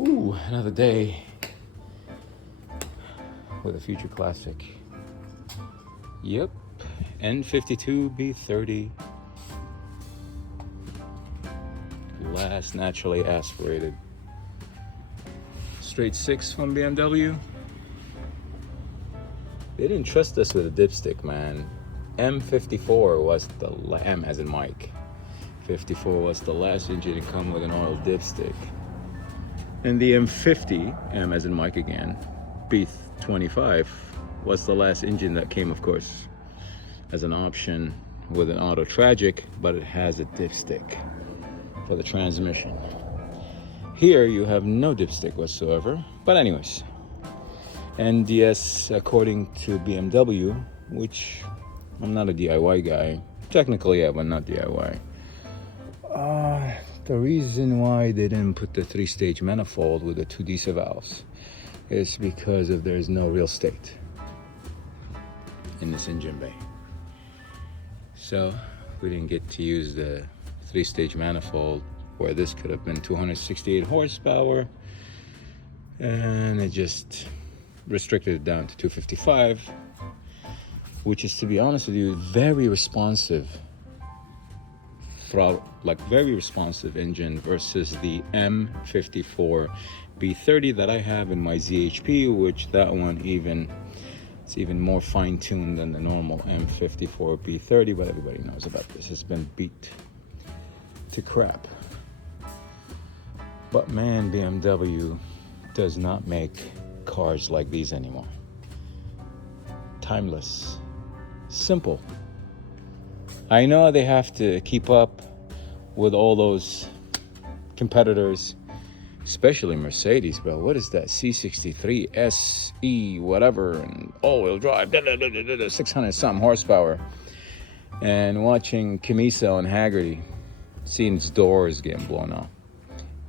Ooh, another day with a future classic. Yep, N52 B30. Last naturally aspirated. Straight 6 from BMW. They didn't trust us with a dipstick, man. M54 was the M as in Mike. 54 was the last engine to come with an oil dipstick. And the M50, M as in Mike again, B25 was the last engine that came, of course, as an option with an auto tragic, but it has a dipstick for the transmission. Here you have no dipstick whatsoever. But anyways, and yes, according to BMW, which I'm not a DIY guy. Technically, yeah, but not DIY. The reason why they didn't put the 3-stage manifold with the 2 diesel valves is because there's no real estate in this engine bay. So we didn't get to use the 3-stage manifold, where this could have been 268 horsepower, and it just restricted it down to 255, which is, to be honest with you, very responsive throttle, like very responsive engine versus the M54 B30 that I have in my ZHP, which that one it's even more fine-tuned than the normal M54 B30, but everybody knows about this. It's been beat to crap. But man, BMW does not make cars like these anymore. Timeless. Simple. I know they have to keep up with all those competitors, especially Mercedes, bro. What is that? C63 SE whatever, and all-wheel drive, 600 something horsepower. And watching Camisa and Haggerty, seeing its doors getting blown off,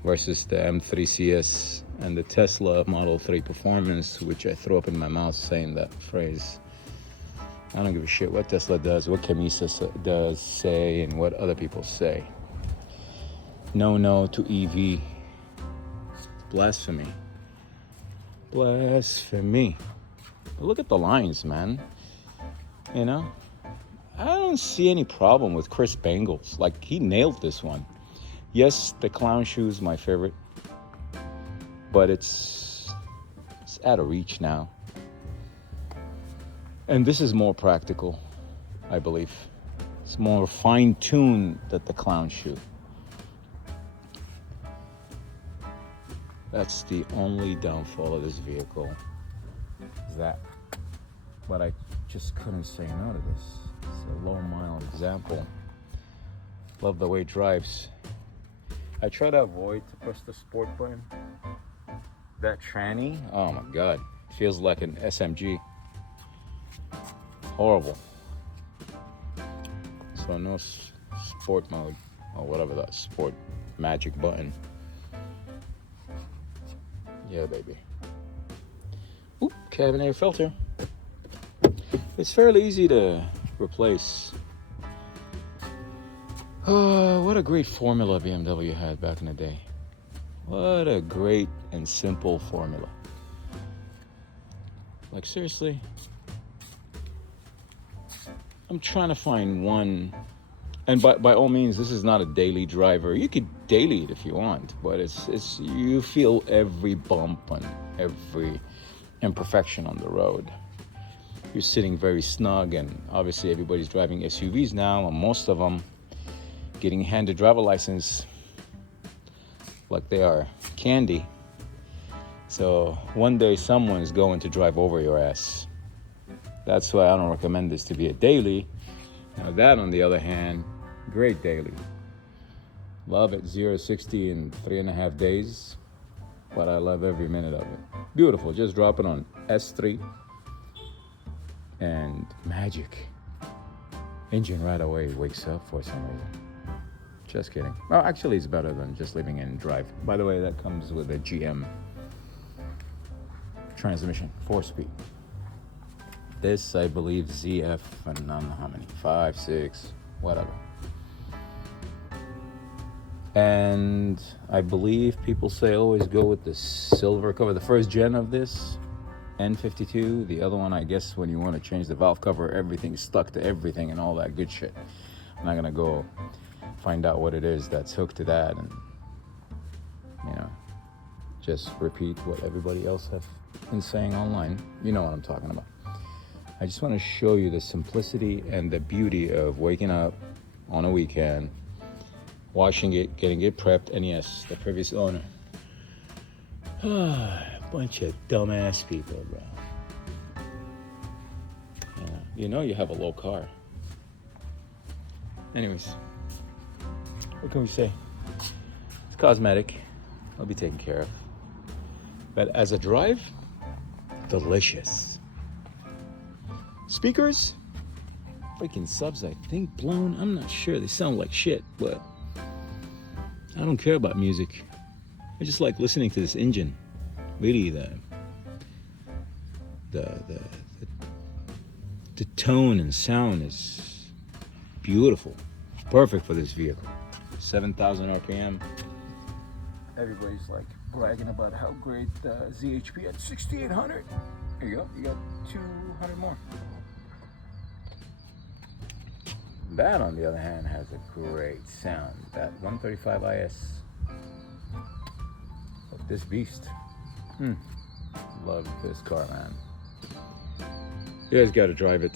versus the M3 CS and the Tesla Model 3 Performance, which I throw up in my mouth saying that phrase. I don't give a shit what Tesla does, what Camisa does say, and what other people say. No to EV. Blasphemy. Blasphemy. But look at the lines, man. You know? I don't see any problem with Chris Bangle's. Like, he nailed this one. Yes, the clown shoe is my favorite, but it's out of reach now. And this is more practical, I believe. It's more fine-tuned than the clown shoe. That's the only downfall of this vehicle. That. But I just couldn't say no to this. It's a low-mile example. Love the way it drives. I try to avoid to press the sport button. That tranny, oh my God, feels like an SMG. Horrible. So no sport mode, or whatever that sport magic button. Yeah, baby. Oop, cabin air filter. It's fairly easy to replace. What a great formula BMW had back in the day. What a great and simple formula. Like, seriously, I'm trying to find one, and by all means, this is not a daily driver. You could daily it if you want, but it's you feel every bump and every imperfection on the road. You're sitting very snug, and obviously everybody's driving SUVs now, and most of them getting handed driver license like they are candy. So one day someone's going to drive over your ass. That's why I don't recommend this to be a daily. Now that, on the other hand, great daily. Love it 0-60 in 3.5 days, but I love every minute of it. Beautiful, just drop it on S3 and magic. Engine right away wakes up for some reason. Just kidding. Well, actually, it's better than just leaving it in drive. By the way, that comes with a GM transmission, 4-speed. This, I believe, ZF, and I don't know how many, 5, 6, whatever. And I believe people say always go with the silver cover. The first gen of this N52, the other one, I guess when you want to change the valve cover, everything's stuck to everything and all that good shit. I'm not gonna go find out what it is that's hooked to that and, you know, just repeat what everybody else have been saying online. You know what I'm talking about. I just want to show you the simplicity and the beauty of waking up on a weekend, washing it, getting it prepped, and yes, the previous owner. Bunch of dumbass people, bro. Yeah, you know you have a low car. Anyways, what can we say? It's cosmetic. It'll be taken care of. But as a drive, delicious. Speakers, freaking subs, I think blown. I'm not sure. They sound like shit, but I don't care about music. I just like listening to this engine. Really, the tone and sound is beautiful. Perfect for this vehicle. 7,000 RPM. Everybody's like bragging about how great ZHP at 6,800. There you go. You got 200 more. That, on the other hand, has a great sound. That 135 IS of this beast. Love this car, man. You guys got to drive it.